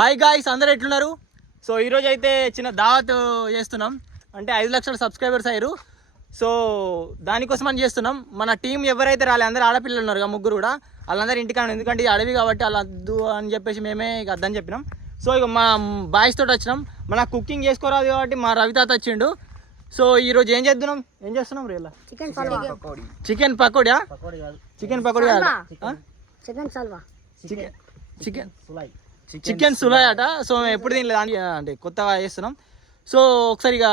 Hi guys, అందరూ ఎట్లున్నారు? So ఈరోజు అయితే చిన్న దావత్ చేస్తున్నాం. అంటే 5 లక్షల సబ్స్క్రైబర్స్ అయ్యారు. సో దానికోసం అని చేస్తున్నాం. మన టీం ఎవరైతే రాలే, అందరూ ఆడపిల్లలు ఉన్నారు, ముగ్గురు కూడా వాళ్ళందరూ ఇంటికాడ, ఎందుకంటే ఇది అడవి కాబట్టి వాళ్ళు వద్దు అని చెప్పేసి మేమే ఇక వద్దని చెప్పినాం. సో ఇక మా బాయ్స్ తోటి వచ్చినాం. మన కుకింగ్ చేసుకోరాదు కాబట్టి మా రవితాత వచ్చిండు. సో ఈరోజు ఏం చేస్తున్నాం Rela? Chicken పకోడియా? Chicken pakodi chicken సులాయ్ అట. సో మేము ఎప్పుడు తినలేదు, అంటే కొత్తగా చేస్తున్నాం. సో ఒకసారి ఇక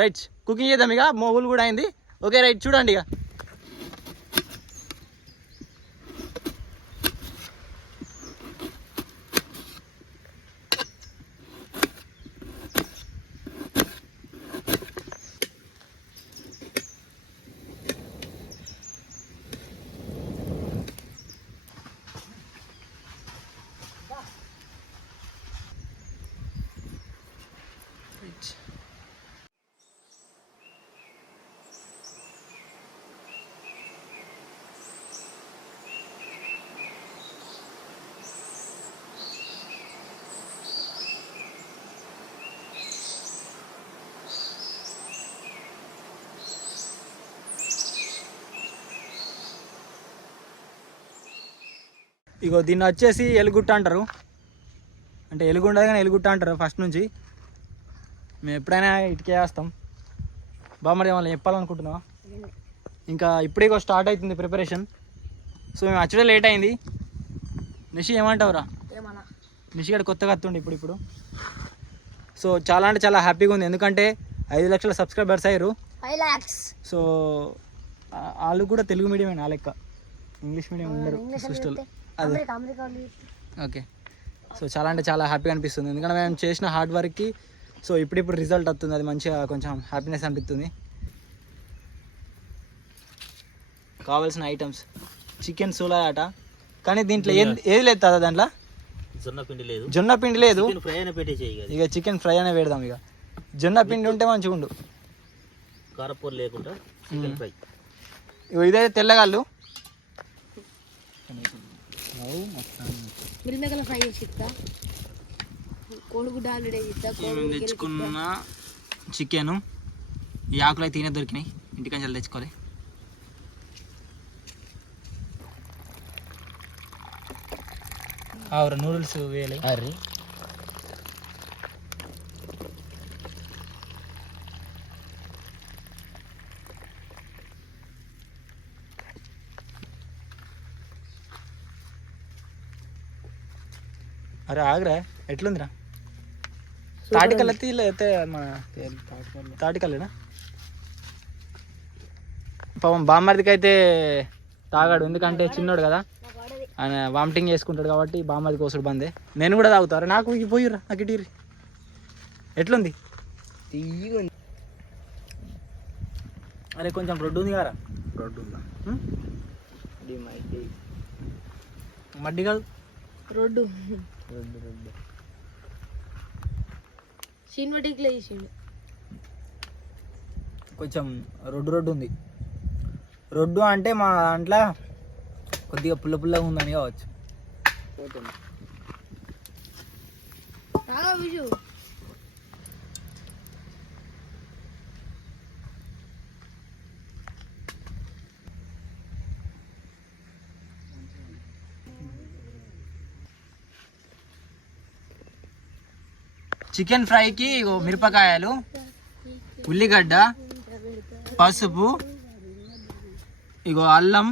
రైట్ కుకింగ్ చేద్దాం. ఇక మొగులు కూడా అయింది. ఓకే రైట్, చూడండి ఇక. ఇగో దీన్ని వచ్చేసి ఎలుగుట్ట అంటారు. అంటే ఎలుగు ఉండదు కానీ ఎలుగుట్ట అంటారు ఫస్ట్ నుంచి. మేము ఎప్పుడైనా ఇటుకే వేస్తాం. బామ్మడి వాళ్ళని చెప్పాలనుకుంటున్నావా? ఇంకా ఇప్పుడే స్టార్ట్ అవుతుంది ప్రిపరేషన్. సో మేము వచ్చడే లేట్ అయింది. నిషి ఏమంటావురా? నిషి గారు కొత్తగా వస్తుండే ఇప్పుడు. సో చాలా అంటే చాలా హ్యాపీగా ఉంది, ఎందుకంటే 5 లక్షల సబ్స్క్రైబర్స్ అయ్యారు. సో వాళ్ళు కూడా తెలుగు మీడియం ఆ లెక్క, ఇంగ్లీష్ మీడియం ఉండరు సిస్టర్లు. అదే ఓకే. సో చాలా అంటే చాలా హ్యాపీగా అనిపిస్తుంది, ఎందుకంటే మేము చేసిన హార్డ్ వర్క్కి సో ఇప్పుడు రిజల్ట్ వస్తుంది. అది మంచిగా కొంచెం హ్యాపీనెస్ అనిపిస్తుంది. కావాల్సిన ఐటమ్స్ చికెన్ సూలాయ్ అట, కానీ దీంట్లో ఏది లేదు కదా, దాంట్లో జొన్న పిండి లేదు. ఇక చికెన్ ఫ్రై అనే పెడదాం. ఇక జొన్న పిండి ఉంటే మంచిగా ఉండు. కారపూర లేకుండా ఇదైతే తెల్లగాళ్ళు తెచ్చుకున్న చికెను. ఈ ఆకులు అయితే తినే దొరికినాయి, ఇంటికంచెలు తెచ్చుకోవాలి. నూడిల్స్ వేయాలి. అరే ఆగరా, ఎట్లుందిరా? తాటికల్ అయితే మన తాటికల్లేనా? పాపం బామ్మర్దికి అయితే తాగాడు, ఎందుకంటే చిన్నోడు కదా, ఆయన వామిటింగ్ చేసుకుంటాడు కాబట్టి బామ్మది కోసుడు బందే. నేను కూడా తాగుతారు. నాకు పోయిర్రా, నాకు ఇటీరి. ఎట్లుంది? అరే కొంచెం రొడ్డు ఉంది కదా. రొడ్డు ఉందా? మడ్డి కాదు, రోడ్డు కొంచెం రొడ్డు ఉంది. రొడ్డు అంటే మా దాంట్లో కొద్దిగా పుల్లగా ఉందని కావచ్చు. చికెన్ ఫ్రైకి మిరపకాయలు, ఉల్లిగడ్డ, పసుపు, ఇగో అల్లం,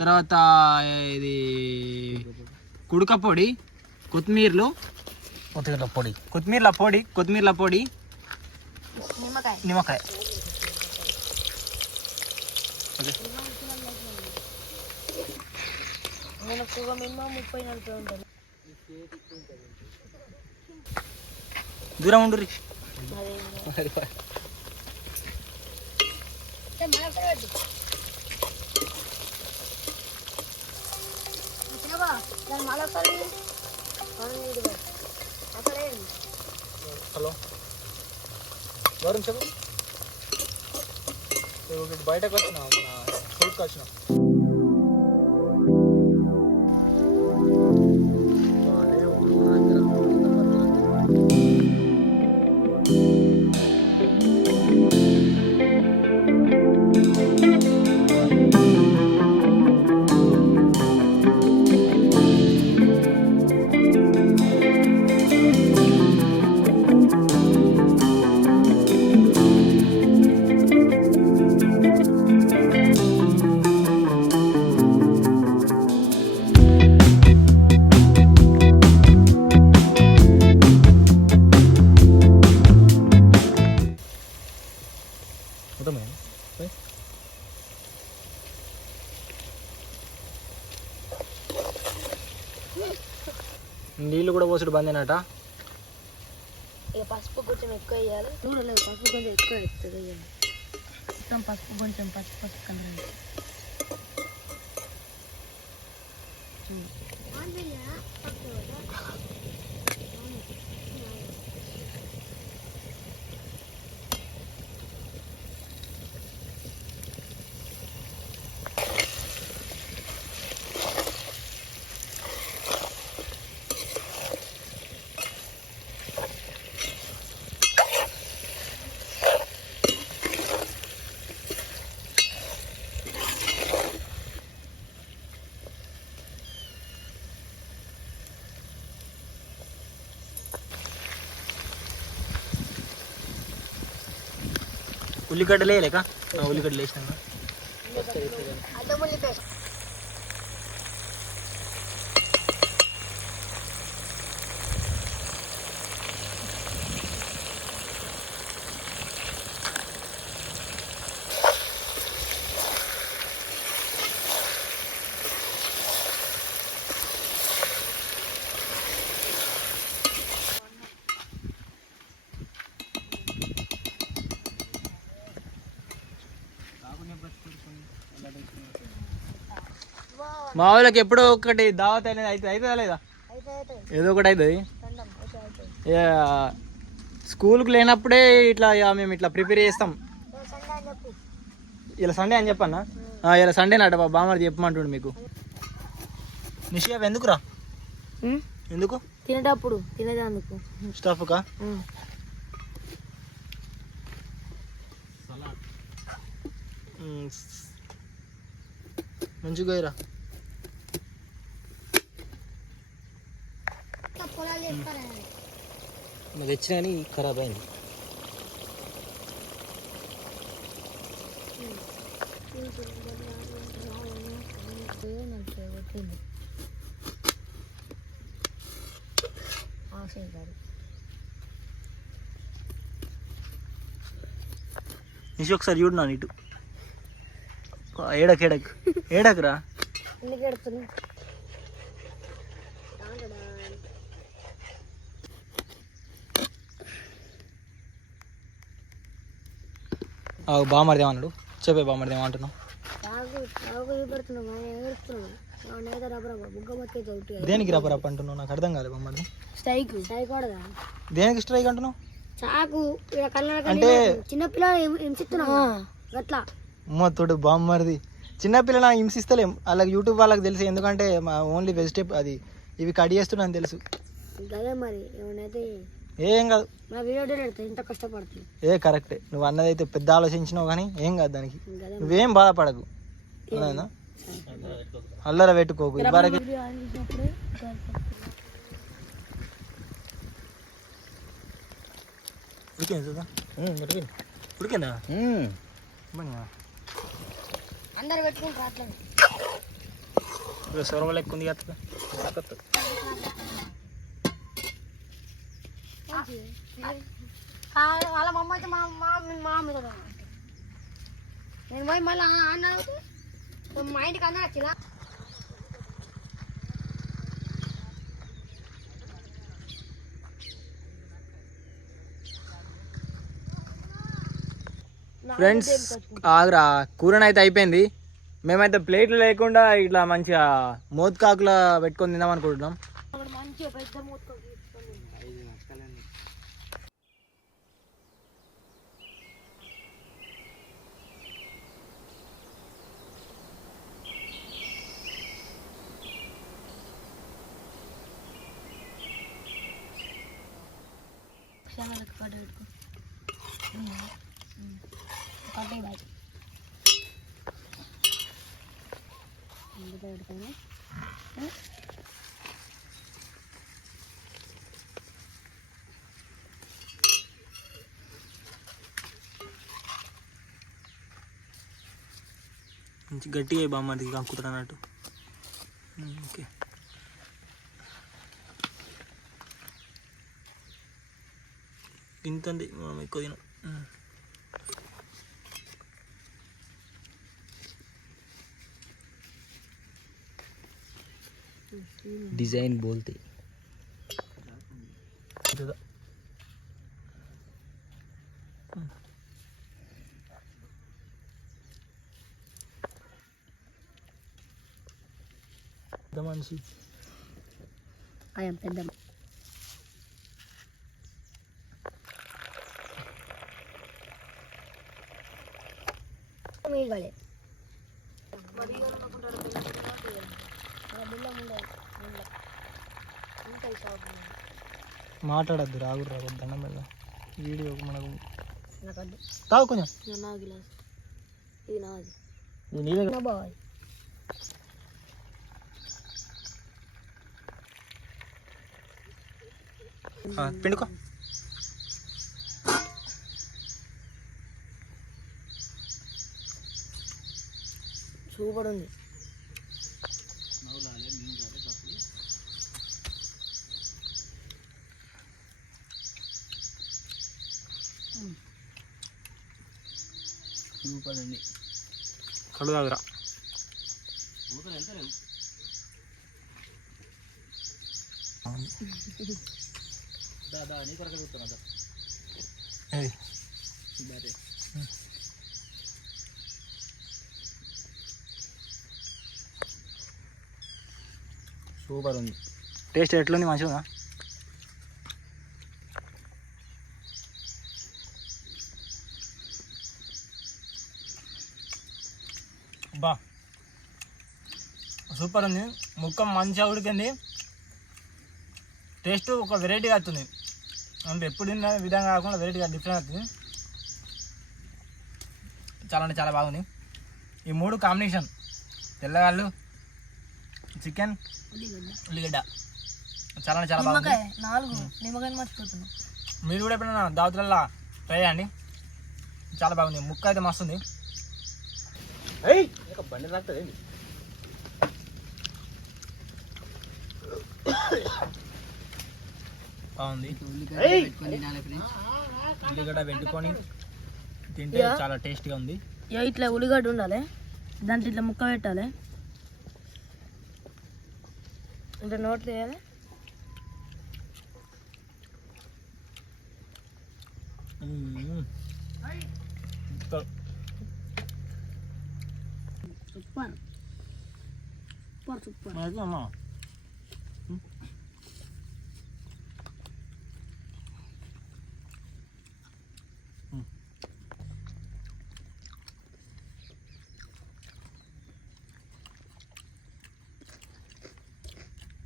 తర్వాత ఇది కుడుక పొడి, కొత్తిమీర పొడి, నిమ్మకాయ. దూరం ఉండు రీ. హలో గౌరవం చెప్పు. బయటకు వచ్చినా, షూట్కి వచ్చినా. నీళ్ళు కూడా పోసుడు బందేనట. ఇక పసుపు కొంచెం ఎక్కువ వేయాలి. చూడలేదు, పసుపు కొంచెం ఎక్కువ వేస్తుంది. మొత్తం పసుపు కొంచెం పసుపు కలర్. ఉల్లిగడ్డలు వేయలేక ఉల్లిగడ్డలు వేసినాక మా వాళ్ళకి ఎప్పుడో ఒకటి దావత్ అనేది అవుతుందా లేదా? ఏదో ఒకటి అవుతుంది. స్కూల్కి లేనప్పుడే ఇట్లా మేము ఇట్లా ప్రిపేర్ చేస్తాం. ఇలా సండే అని చెప్పన్నా. ఇలా సండే నాట బామ్మది చెప్పమంటుండు మీకు. నిషియా ఎందుకురా? ఎందుకు తినేటప్పుడు తినేదానికి స్టఫ్కా? మంచిగా పోయిరా. తెచ్చినా కానీ ఖరాబ్ అయింది. నిషి ఒకసారి చూడు నా ఇటు. ఏడకురా. బామర్ది ఏమన్నాడు చెప్పే. బామర్ది ఏమంటున్నావు? దేనికి రబ్బరప్ అంటున్నావు? నాకు అర్థం కాలేదు బామర్ది. దేనికి స్ట్రైక్ అంటున్నావు? అంటే మొత్తుడు బామ్మరిది చిన్నపిల్లల హింసిస్తలేం. వాళ్ళకి యూట్యూబ్ వాళ్ళకి తెలుసు. ఎందుకంటే మా ఓన్లీ వెజిటేబుల్ అది ఇవి కట్ చేస్తున్నాను తెలుసు. ఏం కాదు. కరెక్టే. నువ్వు అన్నది అయితే పెద్ద ఆలోచించినావు కానీ ఏం కాదు దానికి. నువ్వేం బాధపడకు. అల్లర పెట్టుకోకు. ఇవరకు ఉడికిందా? అందరు పెట్టుకుంటారు అట్లా. సొరవ లెక్క ఉంది కదా. వాళ్ళ మమ్మ అయితే మా మీద నేను పోయి మళ్ళీ అన్న మా ఇంటికి అన్న వచ్చిలా. ఫ్రెండ్స్ ఆగ్రా కూరనైతే అయిపోయింది. మేమైతే ప్లేట్లు లేకుండా ఇట్లా మంచిగా మోత్కాకుల పెట్టుకొని తిందాం అనుకుంటున్నాం. మంచిగా పెద్ద మూత ఛానల్కి కట్ట పెట్టుకో కట్టే బాయ్ ఎందుకు పెడతాను మంచి గట్టిగా బామ్మది కంకుతాడు అన్నట్టు. ఓకే ఇంతంది మనం ఎక్కువ తినం. डिजाइन बोलते మనిషి ఆయన పెద్ద మీగలే మరి అనుకుంటారు మాట్లాడద్దు రాగు రాదు దండం మీద వీడియో మనకు నాకద్దు తాగు కొంచెం నా గిలాస్ ఇది నాది ఇది నీ దగ్గర బాయ్ పిండుకో. సూపర్ ఉంది సూపర్ అండి. కళ్ళు తాగురా. నీ కొరకు చూస్తున్నా సూపర్ ఉంది. టేస్ట్ ఎట్లుంది? మంచిగా బా సూపర్ ఉంది. ముక్క మంచిగా ఉడికింది. టేస్ట్ ఒక వెరైటీగా వస్తుంది. అంటే ఎప్పుడు తిన్న విధంగా కాకుండా వెరైటీగా డిఫరెంట్ అవుతుంది. చాలా అంటే చాలా బాగుంది. ఈ మూడు కాంబినేషన్ తెల్లగాళ్ళు, చికెన్, ఉల్లిగడ్డ చాలా అంటే చాలా బాగుంది. 4 నిమ్మకాయలు మర్చిపోతున్నాం. మీరు కూడా ఎప్పుడైనా దావతులలో ట్రై చేయండి. చాలా బాగుంది. ముక్క అయితే మస్తు ఉంది. బండి రాస్తుంది బాగుంది. ఉల్లిగడ్డ పెట్టుకొని తింటే చాలా టేస్ట్గా ఉంది. ఇట్లా ఉల్లిగడ్డ ఉండాలి, దాంట్లో ఇట్లా ముక్క పెట్టాలి, ఇట్లా నోట్లు వేయాలి. Super super super. అమ్మా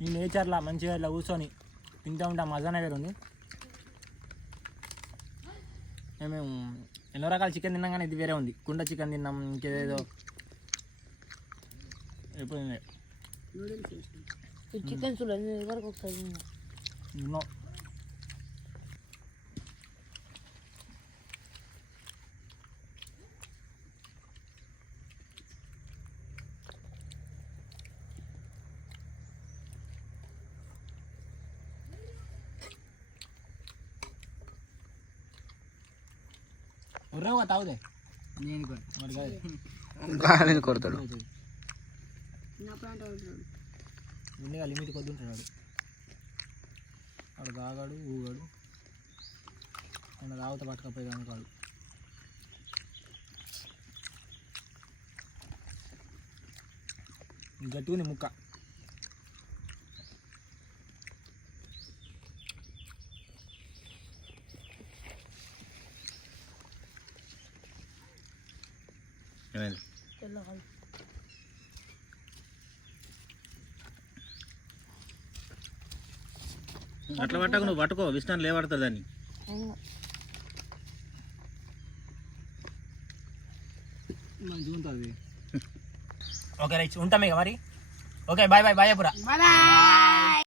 ఈ నేచర్లో మంచిగా ఇట్లా కూర్చొని తింటూ ఉంటే మజానే వేరు ఉంది. మేము ఎన్నో రకాల చికెన్ తిన్నాం కానీ ఇది వేరే ఉంది. కుండ చికెన్ తిన్నాం, ఇంకేదేదో ఎప్పుడు ఈ చికెన్ చూడండి ఎవరికి ఒకసారి తిన్నాం. తాగుదే నేను కొడతాడు. ముందుగా లిమిట్ కొద్ది ఉంటాడు. వాడు తాగాడు, ఊగాడు, ఆయన తాగుతా పట్టుకపోయేదాన్ని కాదు. గట్టిగా ముక్క. అట్లా పట్టకు, నువ్వు పట్టుకో, విష్ణాన్ని లేవడుతుంది దాన్ని. మంచిగా ఉంటుంది. ఓకే రైట్, ఉంటాం ఇక మరి. Okay bye bye bye అప్పురా.